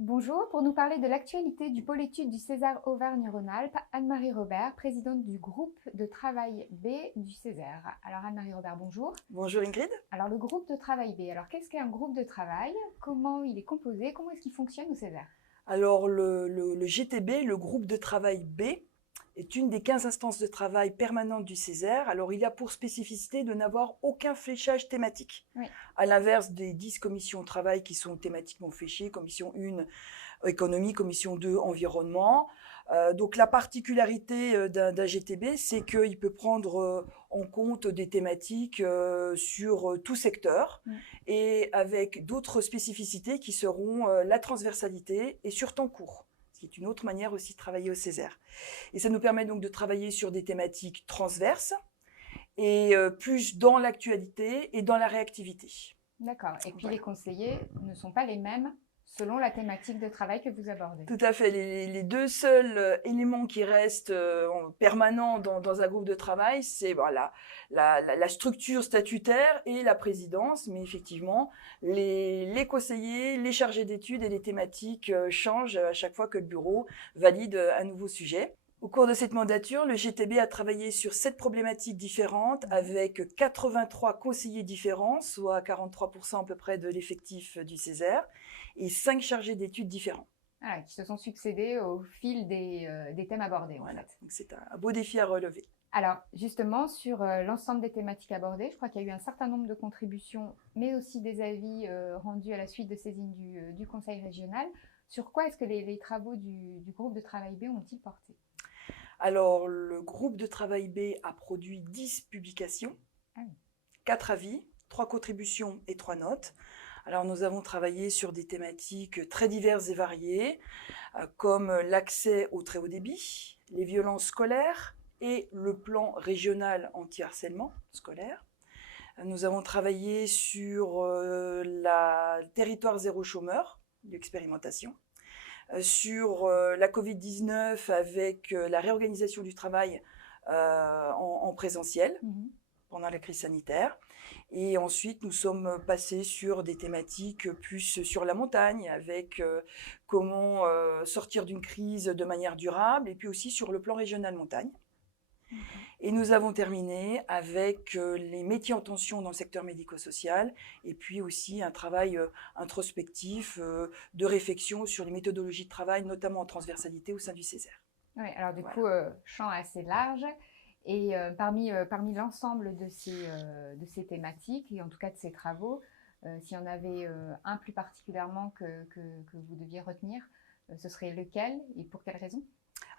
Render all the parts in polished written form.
Bonjour, pour nous parler de l'actualité du pôle études du César Auvergne-Rhône-Alpes, Anne-Marie Robert, présidente du groupe de travail B du César. Alors Anne-Marie Robert, bonjour. Bonjour Ingrid. Alors le groupe de travail B, alors qu'est-ce qu'un groupe de travail? Comment il est composé? Comment est-ce qu'il fonctionne au César? Alors le GTB, le groupe de travail B, est une des 15 instances de travail permanentes du Césaire. Alors il a pour spécificité de n'avoir aucun fléchage thématique. Oui. À l'inverse des 10 commissions de travail qui sont thématiquement fléchées, commission 1 économie, commission 2 environnement. Donc la particularité d'un GTB, c'est qu'il peut prendre en compte des thématiques sur tout secteur et avec d'autres spécificités qui seront la transversalité et sur temps court, ce qui est une autre manière aussi de travailler au Césaire. Et ça nous permet donc de travailler sur des thématiques transverses et plus dans l'actualité et dans la réactivité. D'accord. Et puis les conseillers ne sont pas les mêmes selon la thématique de travail que vous abordez. Tout à fait. Les deux seuls éléments qui restent permanents dans un groupe de travail, c'est voilà, la structure statutaire et la présidence. Mais effectivement, les conseillers, les chargés d'études et les thématiques changent à chaque fois que le bureau valide un nouveau sujet. Au cours de cette mandature, le GTB a travaillé sur 7 problématiques différentes avec 83 conseillers différents, soit 43% à peu près de l'effectif du Césaire, et 5 chargés d'études différents. Ah, qui se sont succédés au fil des thèmes abordés. Voilà, en fait. donc c'est un beau défi à relever. Alors, justement, sur l'ensemble des thématiques abordées, je crois qu'il y a eu un certain nombre de contributions, mais aussi des avis rendus à la suite de saisine du Conseil régional. Sur quoi est-ce que les travaux du groupe de travail B ont-ils porté? Alors, le groupe de travail B a produit 10 publications, 4 avis, 3 contributions et 3 notes. Alors, nous avons travaillé sur des thématiques très diverses et variées, comme l'accès au très haut débit, les violences scolaires et le plan régional anti-harcèlement scolaire. Nous avons travaillé sur la territoire zéro chômeur, l'expérimentation. Sur la Covid-19 avec la réorganisation du travail en présentiel pendant la crise sanitaire. Et ensuite, nous sommes passés sur des thématiques plus sur la montagne, avec comment sortir d'une crise de manière durable, et puis aussi sur le plan régional montagne. Et nous avons terminé avec les métiers en tension dans le secteur médico-social et puis aussi un travail introspectif de réflexion sur les méthodologies de travail, notamment en transversalité au sein du Césaire. Oui, alors du coup, champ assez large. Et parmi l'ensemble de ces thématiques, et en tout cas de ces travaux, s'il y en avait un plus particulièrement que vous deviez retenir, ce serait lequel et pour quelle raison?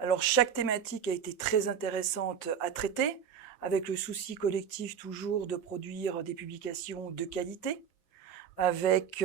Alors, chaque thématique a été très intéressante à traiter, avec le souci collectif toujours de produire des publications de qualité, avec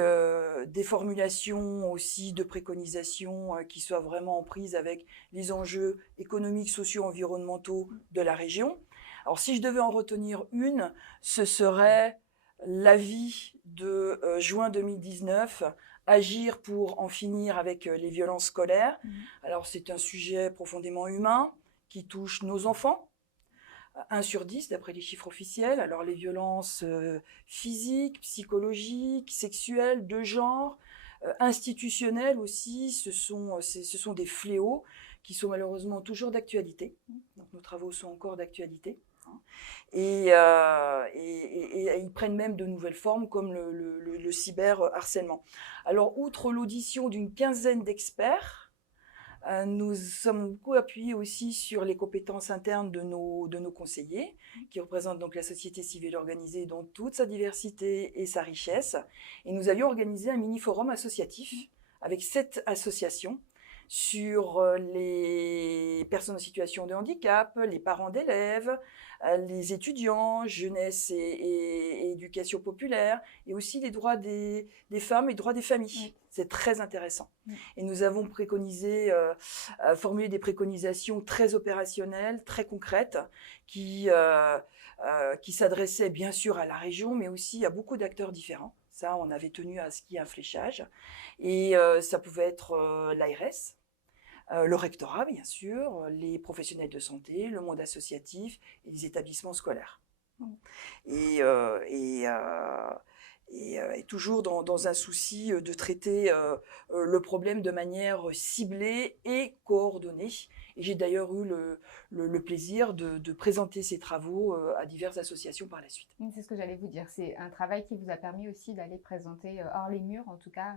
des formulations aussi de préconisations qui soient vraiment en prise avec les enjeux économiques, sociaux, environnementaux de la région. Alors, si je devais en retenir une, ce serait l'avis de juin 2019, agir pour en finir avec les violences scolaires. Alors c'est un sujet profondément humain qui touche nos enfants, 1 sur 10 d'après les chiffres officiels. Alors les violences physiques, psychologiques, sexuelles, de genre, institutionnelles aussi, ce sont des fléaux qui sont malheureusement toujours d'actualité. Donc nos travaux sont encore d'actualité. Et ils prennent même de nouvelles formes comme le cyberharcèlement. Alors, outre l'audition d'une quinzaine d'experts, nous sommes beaucoup appuyés aussi sur les compétences internes de nos conseillers, qui représentent donc la société civile organisée dans toute sa diversité et sa richesse. Et nous avions organisé un mini-forum associatif avec 7 associations sur les personnes en situation de handicap, les parents d'élèves, les étudiants, jeunesse et éducation populaire, et aussi les droits des femmes et les droits des familles. C'est très intéressant. Et nous avons formulé des préconisations très opérationnelles, très concrètes, qui s'adressaient bien sûr à la région, mais aussi à beaucoup d'acteurs différents. Ça, on avait tenu à ce qu'il y ait un fléchage. Et ça pouvait être l'ARS, le rectorat, bien sûr, les professionnels de santé, le monde associatif et les établissements scolaires. Et et toujours dans un souci de traiter le problème de manière ciblée et coordonnée. Et j'ai d'ailleurs eu le plaisir de présenter ces travaux à diverses associations par la suite. C'est ce que j'allais vous dire. C'est un travail qui vous a permis aussi d'aller présenter hors les murs, en tout cas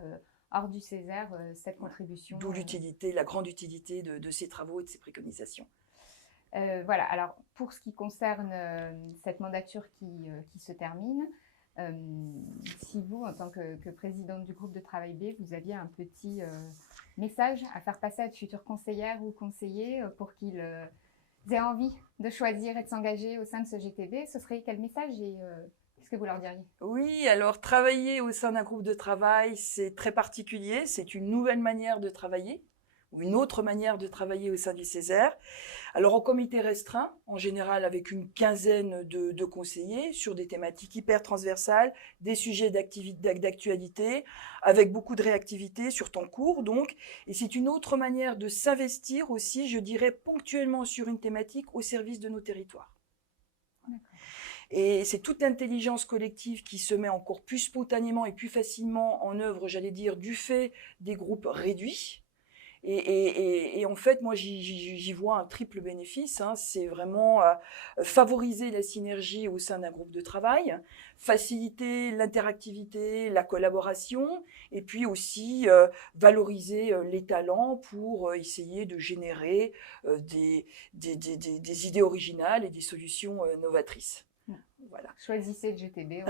hors du Césaire, cette contribution. D'où l'utilité, la grande utilité de ces travaux et de ces préconisations. Voilà, alors pour ce qui concerne cette mandature qui se termine, si vous, en tant que présidente du groupe de travail B, vous aviez un petit message à faire passer à de futures conseillères ou conseillers pour qu'ils aient envie de choisir et de s'engager au sein de ce GTB, ce serait quel message et qu'est-ce que vous leur diriez? Oui, alors travailler au sein d'un groupe de travail, c'est très particulier, c'est une nouvelle manière de travailler, ou une autre manière de travailler au sein du Césaire. Alors en comité restreint, en général avec une quinzaine de conseillers sur des thématiques hyper transversales, des sujets d'actualité, avec beaucoup de réactivité sur temps court donc. Et c'est une autre manière de s'investir aussi, je dirais, ponctuellement sur une thématique au service de nos territoires. Et c'est toute l'intelligence collective qui se met encore plus spontanément et plus facilement en œuvre, j'allais dire, du fait des groupes réduits. Et en fait, moi, j'y vois un triple bénéfice. Hein. C'est vraiment favoriser la synergie au sein d'un groupe de travail, faciliter l'interactivité, la collaboration, et puis aussi valoriser les talents pour essayer de générer des idées originales et des solutions novatrices. Voilà. Choisissez le GTB.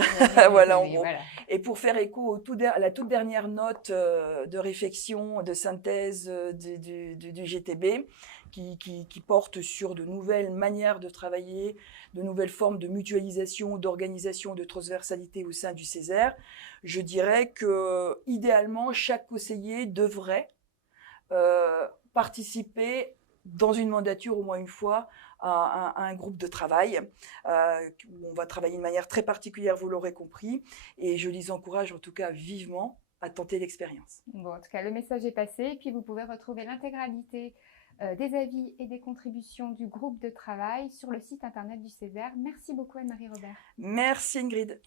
Voilà, en gros. Voilà. Et pour faire écho à la toute dernière note de réflexion, de synthèse du GTB, qui porte sur de nouvelles manières de travailler, de nouvelles formes de mutualisation, d'organisation, de transversalité au sein du Césaire, je dirais que idéalement, chaque conseiller devrait participer dans une mandature au moins une fois à un groupe de travail où on va travailler de manière très particulière, vous l'aurez compris, et je les encourage en tout cas vivement à tenter l'expérience. Bon, en tout cas, le message est passé, et puis vous pouvez retrouver l'intégralité des avis et des contributions du groupe de travail sur le site internet du Césaire. Merci beaucoup Anne-Marie Robert. Merci Ingrid.